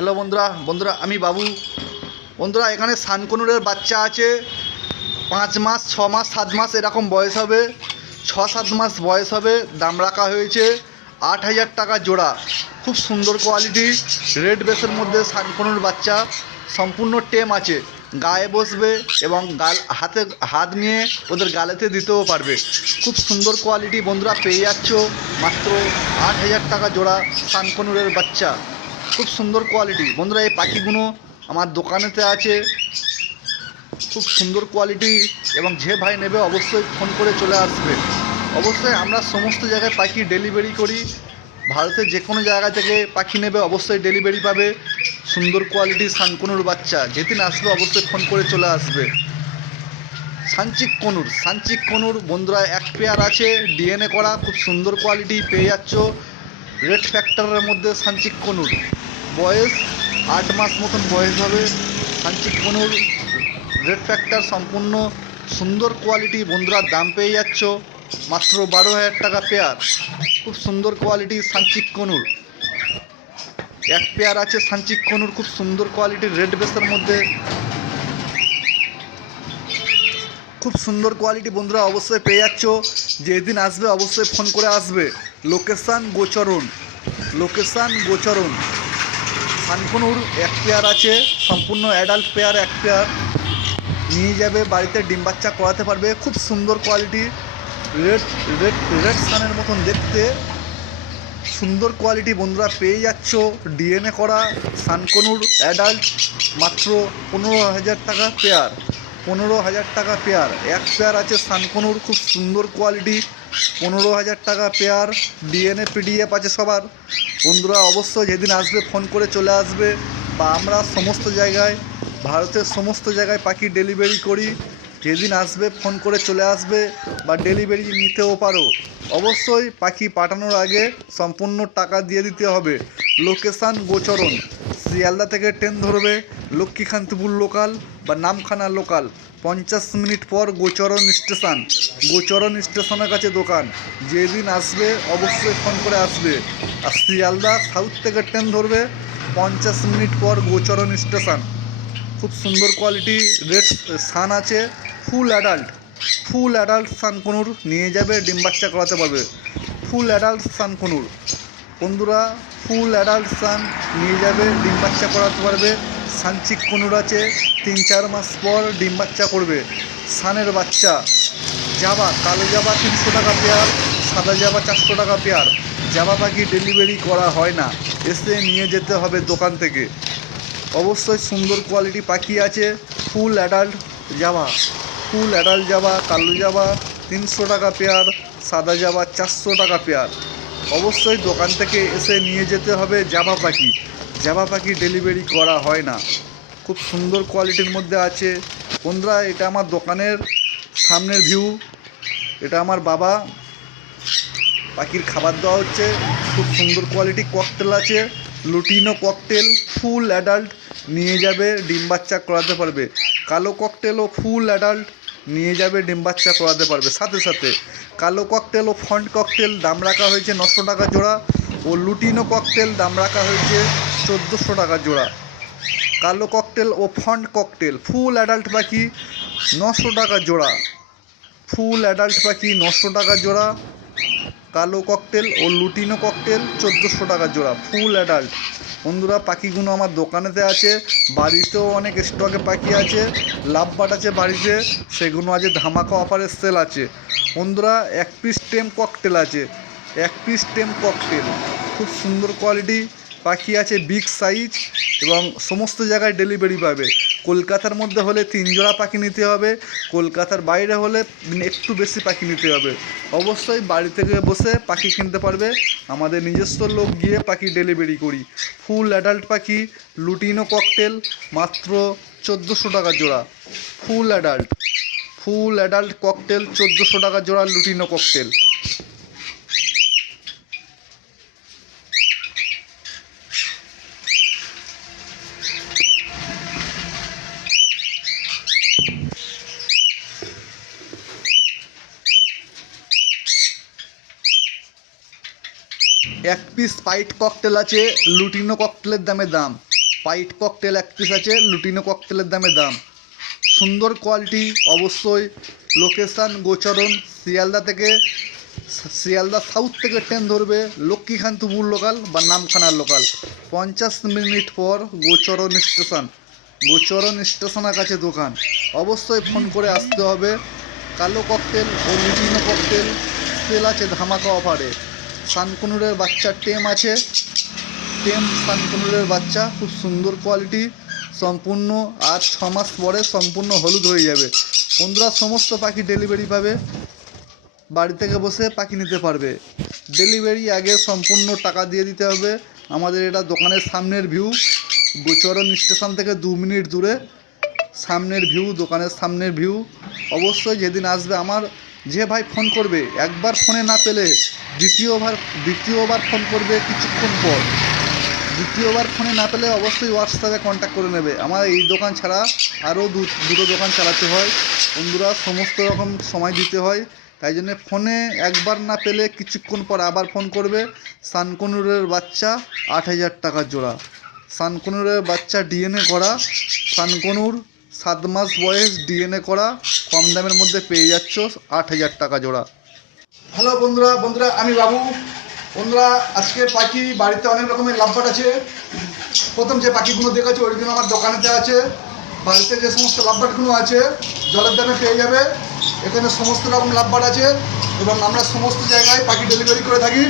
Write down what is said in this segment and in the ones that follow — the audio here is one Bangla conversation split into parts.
হ্যালো বন্ধুরা বন্ধুরা আমি বাবু। বন্ধুরা এখানে সানকনুরের বাচ্চা আছে, 5 মাস 6 মাস 7 মাস এরকম বয়স হবে, 6-7 মাস বয়স হবে। দাম রাখা হয়েছে 8,000 টাকা জোড়া। খুব সুন্দর কোয়ালিটি, রেড বেসের মধ্যে সানকনুর বাচ্চা, সম্পূর্ণ টেম আছে। গায়ে বসবে এবং হাত নিয়ে ওদের গালেতে দিতেও পারবে। খুব সুন্দর কোয়ালিটি বন্ধুরা, পেয়ে যাচ্ছ মাত্র 8,000 টাকা জোড়া সানকনুরের বাচ্চা। খুব সুন্দর কোয়ালিটি বন্ধুরা। এই পাখিগুলো আমার দোকানেতে আছে, খুব সুন্দর কোয়ালিটি। এবং যে ভাই নেবে অবশ্যই ফোন করে চলে আসবে। অবশ্যই আমরা সমস্ত জায়গায় পাখি ডেলিভারি করি। ভারতের যে কোনো জায়গা থেকে পাখি নেবে অবশ্যই ডেলিভারি পাবে। সুন্দর কোয়ালিটি সানকনুর বাচ্চা, যেদিন আসবে অবশ্যই ফোন করে চলে আসবে। সানচিক কনুর বন্ধুরা এক পেয়ার আছে, ডিএনএ করা, খুব সুন্দর কোয়ালিটি পেয়ে যাচ্ছ রেড ফ্যাক্টরের মধ্যে। সানচিক কনুর বয়স 8 মাস মতন বয়স হবে। সানচিক কনুর রেড ফ্যাক্টর, সম্পূর্ণ সুন্দর কোয়ালিটি বন্ধুরা। দাম পেয়ে যাচ্ছ মাত্র 12,000 টাকা পেয়ার। খুব সুন্দর কোয়ালিটি সানচিক কনুর এক পেয়ার আছে। সানচিক কনুর খুব সুন্দর কোয়ালিটির রেড বেসের মধ্যে, খুব সুন্দর কোয়ালিটি বন্ধুরা। অবশ্যই পেয়ে যাচ্ছ, যেদিন আসবে অবশ্যই ফোন করে আসবে। লোকেশান গোচরণ। সানকনুর এক পেয়ার আছে, সম্পূর্ণ অ্যাডাল্ট পেয়ার এক পেয়ার নিয়ে যাবে, বাড়িতে ডিম বাচ্চা করাতে পারবে। খুব সুন্দর কোয়ালিটি, রেড রেড রেড সানের মতন দেখতে, সুন্দর কোয়ালিটি বন্ধুরা। পেয়ে যাচ্ছ ডিএনএ করা সানকনুর অ্যাডাল্ট মাত্র 15,000 টাকা পেয়ার। 15,000 টাকা পেয়ার এক পেয়ার আছে সানকনুর, খুব সুন্দর কোয়ালিটি। 15,000 টাকা পেয়ার, ডিএনএ পিডিএফ আছে সবার। বন্ধুরা অবশ্যই যেদিন আসবে ফোন করে চলে আসবে। বা আমরা সমস্ত জায়গায়, ভারতের সমস্ত জায়গায় পাখি ডেলিভারি করি। যেদিন আসবে ফোন করে চলে আসবে, বা ডেলিভারি নিতেও পারো। অবশ্যই পাখি পাঠানোর আগে সম্পূর্ণ টাকা দিয়ে দিতে হবে। লোকেশান গোচরণ, শিয়ালদা থেকে ট্রেন ধরবে, লক্ষ্মীকান্তপুর লোকাল বা নামখানা লোকাল, 50 মিনিট পর গোচরণ স্টেশনের কাছে দোকান। যেদিন আসবে অবশ্যই ফোন করে আসবে। আর শিয়ালদা সাউথ থেকে ট্রেন ধরবে, 50 মিনিট পর গোচরণ স্টেশন। খুব সুন্দর কোয়ালিটি রেড সান আছে, ফুল অ্যাডাল্ট সানকনুর নিয়ে যাবে, ডিম বাচ্চা করাতে পারবে। ফুল অ্যাডাল্ট সানকনুর বন্ধুরা, ফুল অ্যাডাল্ট সান নিয়ে যাবে, ডিম বাচ্চা করাতে পারবে। সানচিক কনুর আছে, 3-4 মাস পর ডিম বাচ্চা করবে। সানের বাচ্চা কালো জাবা 300 টাকা পেয়ার, সাদা জাবা 400 টাকা পেয়ার। জাবা পাখি ডেলিভারি করা হয় না, এসে নিয়ে যেতে হবে দোকান থেকে। অবশ্যই সুন্দর কোয়ালিটি পাখি আছে। ফুল অ্যাডাল্ট জাবা, কালো জাবা 300 টাকা পেয়ার, সাদা জাবা 400 টাকা পেয়ার। অবশ্যই দোকান থেকে এসে নিয়ে যেতে হবে জাবা পাখি ডেলিভারি করা হয় না। খুব সুন্দর কোয়ালিটির মধ্যে আছে বন্ধুরা। এটা আমার দোকানের সামনের ভিউ, এটা আমার বাবা পাখির খাবার দেওয়া হচ্ছে। খুব সুন্দর কোয়ালিটি ককটেল আছে, লুটিনো ককটেল, ফুল অ্যাডাল্ট নিয়ে যাবে, ডিম বাচ্চা করাতে পারবে। কালো ককটেল ও ফুল অ্যাডাল্ট নিয়ে যাবে, ডিম বাচ্চা করাতে পারবে। সাথে সাথে কালো ককটেল ও ফন্ট ককটেল দাম রাখা হয়েছে 900 টাকা জোড়া, ও লুটিনো ককটেল দাম রাখা হয়েছে 1400 টাকা জোড়া। কালো ককটেল ও ফন্ট ককটেল ফুল অ্যাডাল্ট পাখি 900 টাকা জোড়া, ফুল অ্যাডাল্ট পাখি 900 টাকা জোড়া। কালো ককটেল ও লুটিনো ককটেল 1400 টাকা জোড়া, ফুল অ্যাডাল্ট। বন্ধুরা পাখিগুলো আমার দোকানেতে আছে, বাড়িতেও অনেক স্টকে পাখি আছে, লাভ বাট আছে বাড়িতে, সেগুলো আছে ধামাকা অফারের সেল আছে। বন্ধুরা এক পিস টেম ককটেল, খুব সুন্দর কোয়ালিটি পাখি আছে, বিগ সাইজ, এবং সমস্ত জায়গায় ডেলিভারি পাবে। কলকাতার মধ্যে হলে 3 জোড়া পাখি নিতে হবে, কলকাতার বাইরে হলে একটু বেশি পাখি নিতে হবে। অবশ্যই বাড়ি থেকে বসে পাখি কিনতে পারবে, আমাদের নিজস্ব লোক গিয়ে পাখি ডেলিভারি করি। ফুল অ্যাডাল্ট পাখি লুটিনো ককটেল মাত্র 1400 টাকা জোড়া। ফুল অ্যাডাল্ট ককটেল 1400 টাকা জোড়া, লুটিনো ককটেল। এক পিস পাইট ককটেল আছে, লুটিনো ককটেলের দাম পাইট ককটেল এক পিস আছে, লুটিনো ককটেলের দামে দাম। সুন্দর কোয়ালিটি, অবশ্যই লোকেশান গোচরণ শিয়ালদা সাউথ থেকে ট্রেন ধরবে লক্ষ্মীকান্তপুর লোকাল বা নামখানার লোকাল। 50 মিনিট পর গোচরণ স্টেশনের কাছে দোকান। অবশ্যই ফোন করে আসতে হবে। কালো ককটেল ও লুটিনো ককটেল সেল আছে ধামাকা অফারে। সানকুনুরের বাচ্চা টেম আছে, সানকুনুরের বাচ্চা খুব সুন্দর কোয়ালিটি, সম্পূর্ণ আর 6 মাস পরে সম্পূর্ণ হলুদ হয়ে যাবে। বন্ধুরা সমস্ত পাখি ডেলিভারি পাবে, বাড়ি থেকে বসে পাখি নিতে পারবে। ডেলিভারি আগে সম্পূর্ণ টাকা দিয়ে দিতে হবে। আমাদের এটা দোকানের সামনের ভিউ, গোচরণ স্টেশন থেকে 2 মিনিট দূরে সামনের ভিউ, দোকানের সামনের ভিউ। অবশ্যই যেদিন আসবে আমার যে ভাই ফোন করবে, একবার ফোনে না পেলে দ্বিতীয়বার ফোন করবে কিছুক্ষণ পর। দ্বিতীয়বার ফোনে না পেলে অবশ্যই হোয়াটসঅ্যাপে কন্ট্যাক্ট করে নেবে। আমার এই দোকান ছাড়া আরও দুটো দোকান চালাতে হয় বন্ধুরা, সমস্ত রকম সময় দিতে হয়, তাই জন্য ফোনে একবার না পেলে কিছুক্ষণ পর আবার ফোন করবে। সানকুনুরের বাচ্চা 8,000 টাকা জোড়া। সানকুনুরের বাচ্চা ডিএনএ করা, সানকুনুর 7 মাস বয়স ডিএনএ করা, কম দামের মধ্যে পেয়ে যাচ্ছ 8,000 টাকা জোড়া। হ্যালো বন্ধুরা আমি বাবু। বন্ধুরা আজকে পাখি বাড়িতে অনেক রকমের লাভবাট আছে। প্রথম যে পাখিগুলো দেখেছো ওইগুলো আমার দোকানেতে আছে। বাড়িতে যে সমস্ত লাভবাটগুলো আছে জলের দামে পেয়ে যাবে। এখানে সমস্ত রকম লাভবাট আছে এবং আমরা সমস্ত জায়গায় পাখি ডেলিভারি করে থাকি।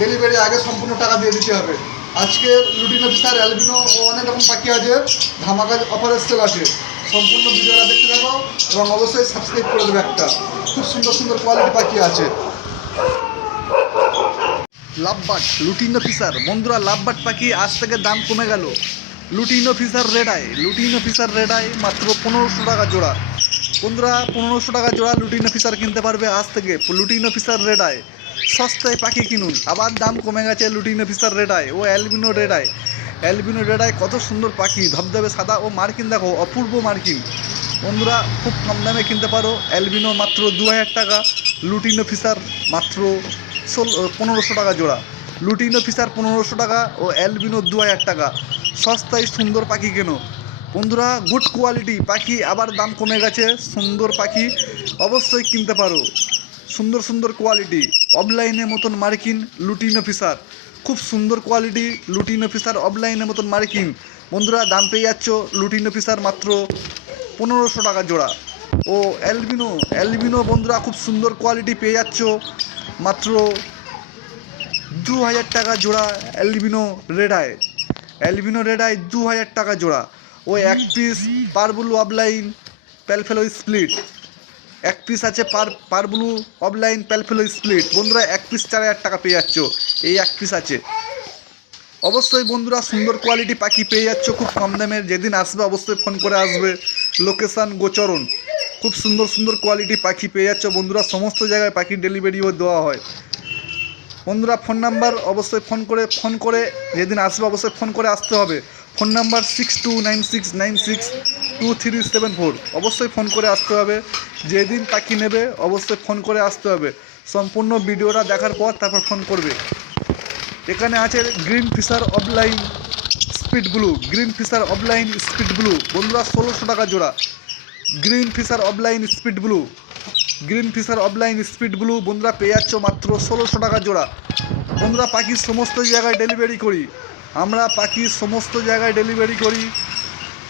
ডেলিভারি আগে সম্পূর্ণ টাকা দিয়ে দিতে হবে। আজকে লুটিনো ফিশার, অ্যালবিনো ও অনেক রকম পাখি আছে, ধামাকা অফারের সেল আছে। সম্পূর্ণ ভিডিওটা দেখতে থাকো এবং অবশ্যই সাবস্ক্রাইব করে দেবে। একটা খুব সুন্দর কোয়ালিটি পাখি আছে। লাভবাট লুটিনো ফিশার, বন্ধুরা লাভবাট পাখি আজ থেকে দাম কমে গেল। লুটিনো ফিশার রেড আই মাত্র 1500 টাকা জোড়া। বন্ধুরা 1500 টাকা জোড়া লুটিনো ফিশার কিনতে পারবে আজ থেকে। লুটিনো ফিশার রেড আই সস্তায় পাখি কিনুন। আবার দাম কমে গেছে লুটিনো ফিশার রেড আই ও অ্যালবিনো রেড আই কত সুন্দর পাখি, ধবধবে সাদা ও মার্কিন দেখো, অপূর্ব মার্কিন। বন্ধুরা খুব কম দামে কিনতে পারো। অ্যালবিনো মাত্র 2000 টাকা, লুটিনো ফিশার মাত্র 1500 টাকা জোড়া। লুটিনো ফিশার 1500 টাকা ও অ্যালবিনো 2000 টাকা। সস্তায় সুন্দর পাখি কেনো বন্ধুরা, গুড কোয়ালিটি পাখি। আবার দাম কমে গেছে, সুন্দর পাখি অবশ্যই কিনতে পারো। সুন্দর কোয়ালিটি, অফলাইনের মতন মার্কিন লুটিনো ফিশার, খুব সুন্দর কোয়ালিটি লুটিনো ফিশার, অফলাইনের মতন মার্কিন। বন্ধুরা দাম পেয়ে যাচ্ছ লুটিনো ফিশার মাত্র 1500 টাকা জোড়া। ও অ্যালবিনো বন্ধুরা খুব সুন্দর কোয়ালিটি পেয়ে যাচ্ছ মাত্র 2000 টাকা জোড়া। অ্যালবিনো রেড আই 2000 টাকা জোড়া। ও এক পিস পারব্লু অফলাইন প্যালফেলো স্প্লিট, এক পিস আছে পারব্লু অফলাইন প্যালফেলো স্প্লিট। বন্ধুরা এক পিস 4000 টাকা পেয়ে যাচ্ছ, এই এক পিস আছে। অবশ্যই বন্ধুরা সুন্দর কোয়ালিটি পাখি পেয়ে যাচ্ছ খুব কম দামের। যেদিন আসবে অবশ্যই ফোন করে আসবে। লোকেশান গোচরণ, খুব সুন্দর কোয়ালিটি পাখি পেয়ে যাচ্ছ বন্ধুরা। সমস্ত জায়গায় পাখি ডেলিভারিও দেওয়া হয়। বন্ধুরা ফোন নাম্বার অবশ্যই ফোন করে যেদিন আসবে অবশ্যই ফোন করে আসতে হবে। Phone number 6296962374। অবশ্যই ফোন করে আসতে হবে। যেদিন পাখি নেবে অবশ্যই ফোন করে আসতে হবে। সম্পূর্ণ ভিডিওটা দেখার পর তারপর ফোন করবে। এখানে আছে green Fischer opaline speed blue, বন্ধুরা 1600 টাকা জোড়া। Green Fischer opaline speed blue বন্ধুরা পেয়ে যাচ্ছ মাত্র 1600 টাকা জোড়া। বন্ধুরা পাখির সমস্ত জায়গায় ডেলিভারি করি আমরা,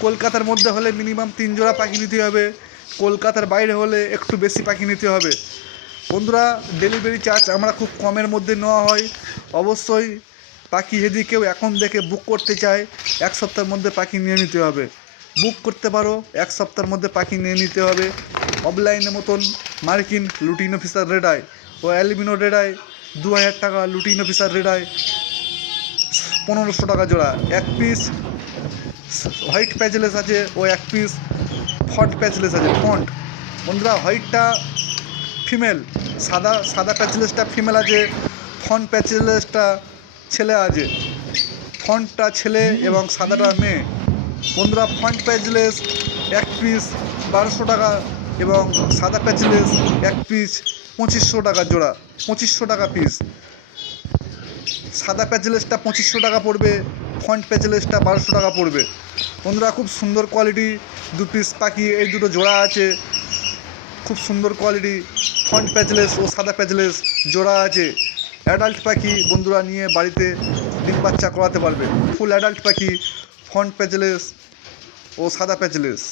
কলকাতার মধ্যে হলে মিনিমাম 3 জোড়া পাখি নিতে হবে, কলকাতার বাইরে হলে একটু বেশি পাখি নিতে হবে। বন্ধুরা ডেলিভারি চার্জ আমরা খুব কমের মধ্যে নেওয়া হয়। অবশ্যই পাখি যদি কেউ এখন দেখে বুক করতে চায় 1 সপ্তাহের মধ্যে পাখি নিয়ে নিতে হবে। বুক করতে পারো, 1 সপ্তাহের মধ্যে পাখি নিয়ে নিতে হবে। অফলাইনের মতন মার্কিন লুটিনো ফিশার রেড আই ও অ্যালবিনো রেড আই 2000 টাকা, লুটিনো ফিশার রেড আই 1500 টাকা জোড়া। এক পিস হোয়াইট প্যাচলেস আছে ও এক পিস ফন্ট প্যাচলেস আছে। বন্ধুরা হোয়াইটটা ফিমেল, সাদা প্যাচলেসটা ফিমেল আছে, ফন্ট প্যাচলেসটা ছেলে আছে। ফন্টটা ছেলে এবং সাদাটা মেয়ে। বন্ধুরা ফন্ট প্যাচলেস এক পিস 1200 টাকা এবং সাদা প্যাচলেস এক পিস 2500 টাকা জোড়া, 2500 টাকা পিস। সাদা প্যাচলেসটা 2500 টাকা পড়বে ফন্ট প্যাচেলেসটা 1200 টাকা পড়বে। বন্ধুরা খুব সুন্দর কোয়ালিটি 2 পিস পাখি, এই দুটো জোড়া আছে, খুব সুন্দর কোয়ালিটি ফন্ট প্যাচেলেস ও সাদা প্যাচেলেস জোড়া আছে। অ্যাডাল্ট পাখি বন্ধুরা নিয়ে বাড়িতে ডিম বাচ্চা করাতে পারবে। ফুল অ্যাডাল্ট পাখি, ফন্ট প্যাচেলেস ও সাদা প্যাচেলেস।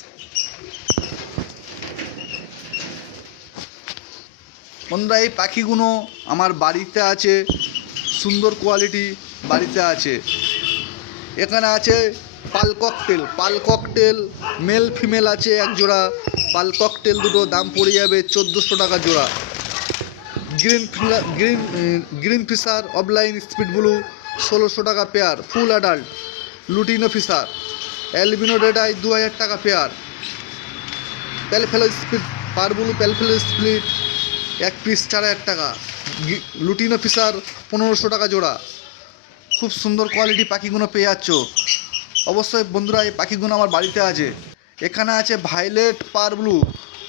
বন্ধুরা এই পাখিগুলো আমার বাড়িতে আছে, সুন্দর কোয়ালিটি বাড়িতে আছে। এখানে আছে পাল ককটেল মেল ফিমেল আছে এক জোড়া। পাল ককটেল দুটো দাম পড়ে যাবে 1400 টাকা জোড়া। Green Fischer opaline speed blue 1600 টাকা pair full adult. Lutino Fischer albino red eye 2000 টাকা pair. Pale fallow speed parblue pale fallow split 1 piece 4000 টাকা। লুটিনো ফিশার 1500 টাকা জোড়া। খুব সুন্দর কোয়ালিটি পাখিগুলো পেয়ে যাচ্ছ। অবশ্যই বন্ধুরা এই পাখিগুলো আমার বাড়িতে আছে। এখানে আছে ভাইলেট পার ব্লু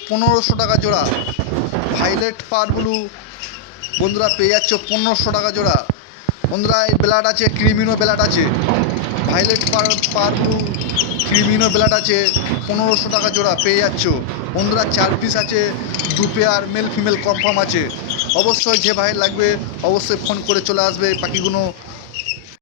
1500 টাকা জোড়া। ভাইলেট পার ব্লু বন্ধুরা পেয়ে যাচ্ছ 1500 টাকা জোড়া। বন্ধুরা এই ব্লাড আছে, ক্রিমিনো ব্লাড আছে। ভাইলেট পার ব্লু ক্রিমিনো ব্লাড আছে 1500 টাকা জোড়া পেয়ে যাচ্ছ। বন্ধুরা 4 পিস আছে, 2 পেয়ার মেল ফিমেল কনফার্ম আছে। অবশ্যই যে ভাই লাগবে অবশ্যই ফোন করে চলে আসবে, পাখিগুলো